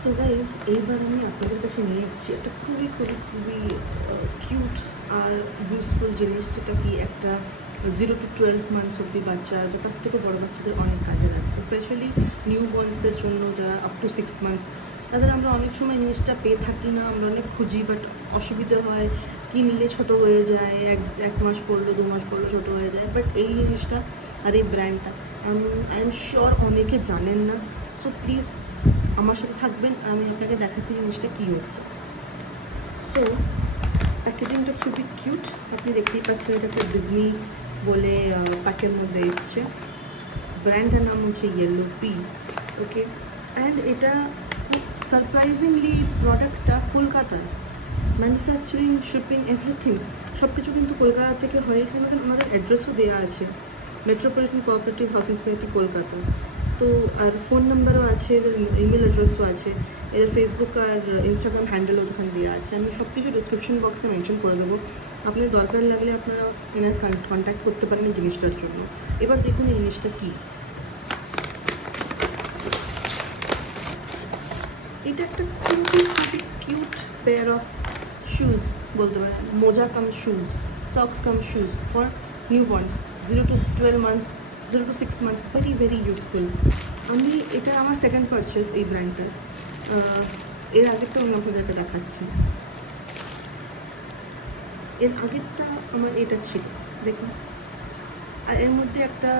So guys এইবার আমি আপনাদের কাছে নিয়ে এসেছি একটা খুবই খুবই খুবই কিউট আর ইউজফুল জিনিস, যেটা কি একটা 0 to 12 মান্থস অব্দি বাচ্চা বা তার থেকে বড়ো বাচ্চাদের অনেক কাজে লাগে, স্পেশালি নিউ বর্নসদের জন্য, যারা up to 6 মান্থস। তাদের আমরা অনেক সময় জিনিসটা পেয়ে থাকি না, আমরা অনেক খুঁজি, বাট অসুবিধে হয়, কিনলে ছোট হয়ে যায়, এক মাস পরলো 2 মাস পরলো ছোটো হয়ে যায়। বাট এই জিনিসটা আর এই ব্র্যান্ডটা আই এম শিওর অনেকে জানেন না। সো প্লিজ আমার সাথে থাকবেন, আমি আপনাকে দেখাচ্ছি জিনিসটা কী হচ্ছে। সো প্যাকেজিংটা খুবই কিউট, আপনি দেখতেই পাচ্ছেন এটা একটা ডিজনি বলে প্যাকের মধ্যে এসছে। ব্র্যান্ডের নাম হচ্ছে ইয়েলো পি। ওকে, অ্যান্ড এটা সারপ্রাইজিংলি প্রোডাক্টটা কলকাতার, ম্যানুফ্যাকচারিং, শিপিং, এভরিথিং সব কিছু কিন্তু কলকাতা থেকে হয়। এখানে আমাদের অ্যাড্রেসও দেওয়া আছে, metropolitan cooperative housing society, Kolkata. তো আর ফোন নাম্বারও আছে, এদের ইমেল অ্যাড্রেসও আছে, এদের ফেসবুক আর ইনস্টাগ্রাম হ্যান্ডেলও ওখানে দেওয়া আছে। আমি সব কিছু ডিসক্রিপশন বক্সে মেনশন করে দেবো, আপনার দরকার লাগলে আপনারা এনার কন্ট্যাক্ট করতে পারেন এই জিনিসটার জন্য। এবার দেখুন এই জিনিসটা কী। এটা একটা খুবই খুবই কিউট পেয়ার অফ শুজ বলতে পারেন, মোজা cum shoes, socks cum shoes for newborns 0 to 12 months, 0 to 6 months, very very useful. আমি এটা আমার সেকেন্ড পারচেস এই ব্র্যান্ডটার। এর আগেরটা আমি আপনাদেরকে দেখাচ্ছি। এর আগেরটা আমার এটা ছিল, দেখুন। আর এর মধ্যে একটা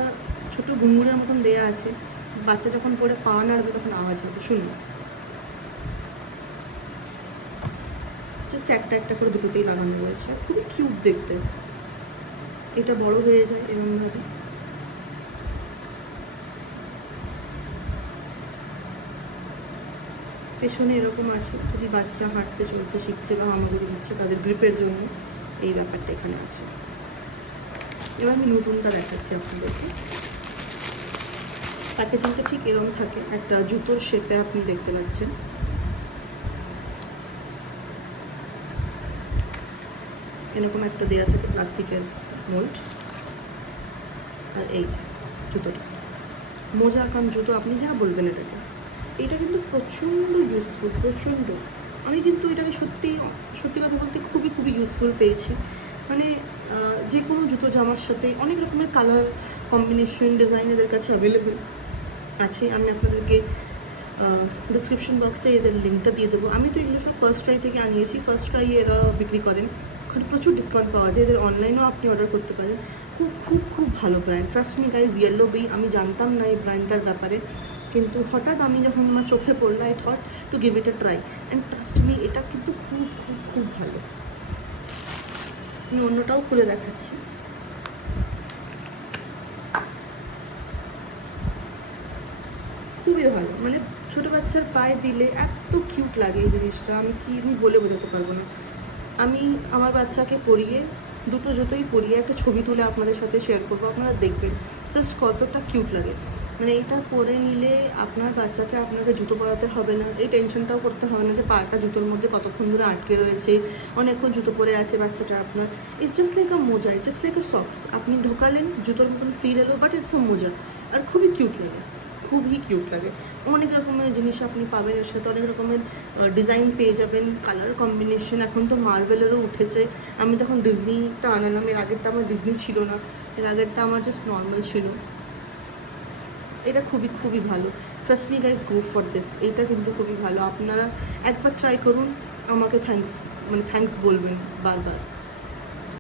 ছোটো ঘুঙুরের মতন দেয়া আছে, বাচ্চা যখন পরে পা নাড়বে তখন আওয়াজ হবে, শুনুন। জাস্ট একটা একটা করে দুটোতেই লাগানো রয়েছে, খুবই কিউট দেখতে। এটা বড় হয়ে যায় এরকমভাবে। পেছনে এরকম আছে, যদি বাচ্চা হাঁটতে চলতে শিখছে বা হামাগুড়ি দিচ্ছে তাদের গ্রিপের জন্য এই ব্যাপারটা এখানে আছে। এবার আমি নতুনটা দেখাচ্ছি আপনাদেরকে। প্যাকেজিংটা ঠিক এরকম থাকে, একটা জুতোর শেপে আপনি দেখতে পাচ্ছেন। এরকম একটা দেয়া থাকে প্লাস্টিকের মোল্ড। আর এই যে জুতোটা, মোজা কাম জুতো, আপনি যা বলবেন এটাকে। এটা কিন্তু প্রচণ্ড ইউজফুল, প্রচণ্ড। আমি কিন্তু এটাকে সত্যি সত্যি কথা বলতে খুবই খুবই ইউজফুল পেয়েছি। মানে যে কোনো জুতো জামার সাথে অনেক রকমের কালার কম্বিনেশন ডিজাইন এদের কাছে অ্যাভেলেবেল আছে। আমি আপনাদেরকে ডিসক্রিপশন বক্সে এদের লিঙ্কটা দিয়ে দেবো। আমি তো এগুলো সব ফার্স্ট ক্রাই থেকে আনিয়েছি, ফার্স্ট ক্রাই এরা বিক্রি করেন, প্রচুর ডিসকাউন্ট পাওয়া যায় এদের, অনলাইনেও আপনি অর্ডার করতে পারেন। খুব খুব খুব ভালো brand, trust me guys. Yellow bee, আমি জানতাম না এই ব্র্যান্ডটার ব্যাপারে, কিন্তু হঠাৎ আমি যখন আমার চোখে পড়লো, I thought to give it A try, and trust me এটা কিন্তু খুব খুব খুব ভালো। আমি অন্যটাও খুলে দেখাচ্ছি। খুবই ভালো, মানে ছোটো বাচ্চার পায়ে দিলে এত কিউট লাগে এই জিনিসটা, আমি বলে বোঝাতে পারবো না। আমি আমার বাচ্চাকে পরিয়ে, দুটো জুতোই পরিয়ে একটা ছবি তুলে আপনাদের সাথে শেয়ার করবো, আপনারা দেখবেন জাস্ট কতটা কিউট লাগে। মানে এটা পরে নিলে আপনার বাচ্চাকে আপনাকে জুতো পরাতে হবে না, এই টেনশনটাও করতে হবে না যে পাটা জুতোর মধ্যে কতক্ষণ ধরে আটকে রয়েছে, অনেকক্ষণ জুতো পরে আছে বাচ্চাটা আপনার। ইটস জাস্ট লাইক আ মোজা, it's just like a socks, আপনি ঢোকালেন জুতোর মতন ফিল এলো, বাট ইটস আ মোজা। আর খুবই কিউট লাগে, খুবই কিউট লাগে। অনেক রকমের জিনিস আপনি পাবেন এর সাথে, অনেক রকমের ডিজাইন পেয়ে যাবেন, কালার কম্বিনেশন। এখন তো মার্বেলেরও উঠেছে, আমি তখন ডিজনিটা আনালাম, এর আগেরটা আমার ডিজনি ছিল না, এর আগেরটা আমার জাস্ট নর্মাল ছিল। এটা খুবই খুবই ভালো, trust me guys, go for this. এটা কিন্তু খুবই ভালো, আপনারা একবার ট্রাই করুন, আমাকে থ্যাঙ্কস বলবেন বারবার।